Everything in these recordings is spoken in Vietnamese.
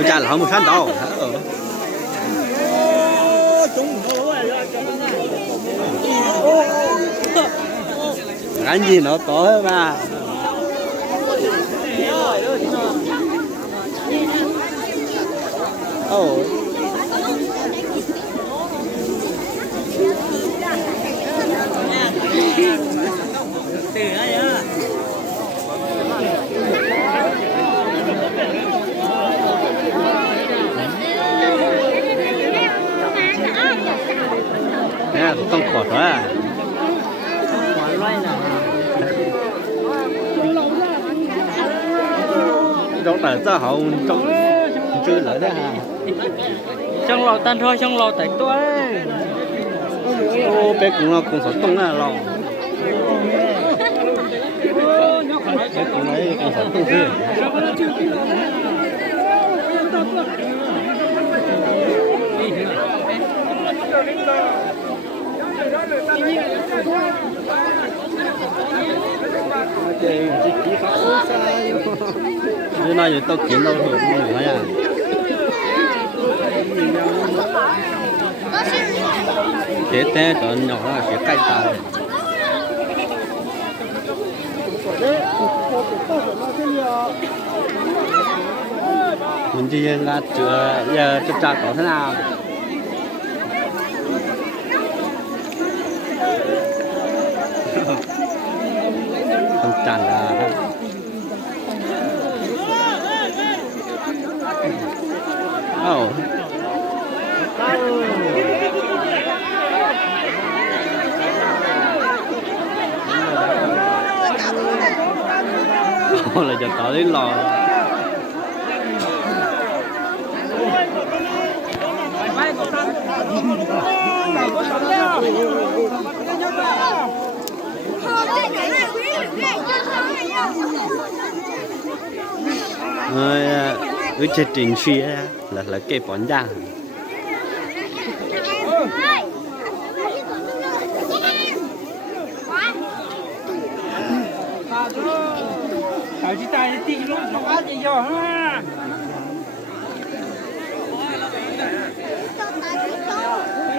我家老母山刀，赶紧nó tối mà. Oh. Nè, không khổ quá. Đâu tại sao họ trong chưa lại đó ha. Trong lò tan thôi, trong lò tại tôi. Ô, bé cũng sợ tung ra lò. Bé cũng lấy con sợ tung thế. Bữa nay giờ tao kiếm đâu được nhiều hả? Chế té cho nhỏ là sẽ cay ta. Mình đi ra chữa giờ chắc chắn có thế nào? Không tràn ra. Oh. Oh, là giờ tỏ đến lò. Rồi ở trên trình suy là cây bón giang. Cậu chỉ tay đi luôn, nó ăn gì rồi ha.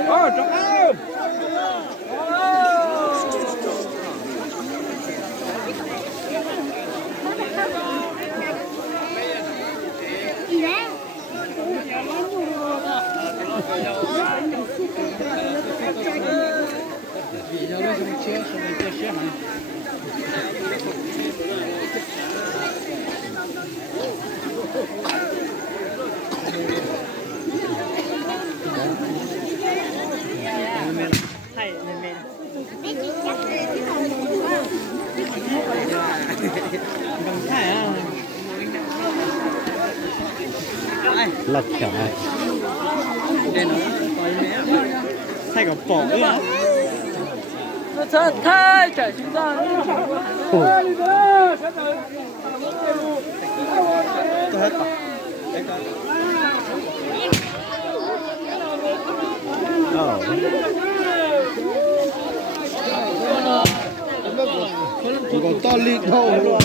Ô, trời ơi. Lật cả thay cả bỏ nữa nó thật thay chạy chúng ta còn to lít đâu luôn.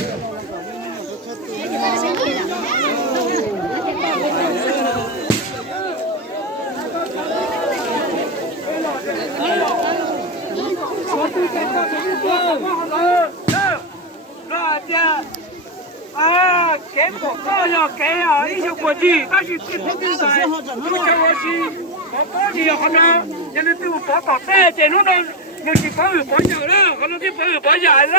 À, kém của con là cái ý cho của gì, ta chỉ biết thông tin này, tôi cho nó gì, có gì không nào, cho nên tôi bỏ tỏ xe, chỉ nó đâu, nhưng chỉ có người bỏ giờ đó, còn nó tiếp có người bỏ dài đó.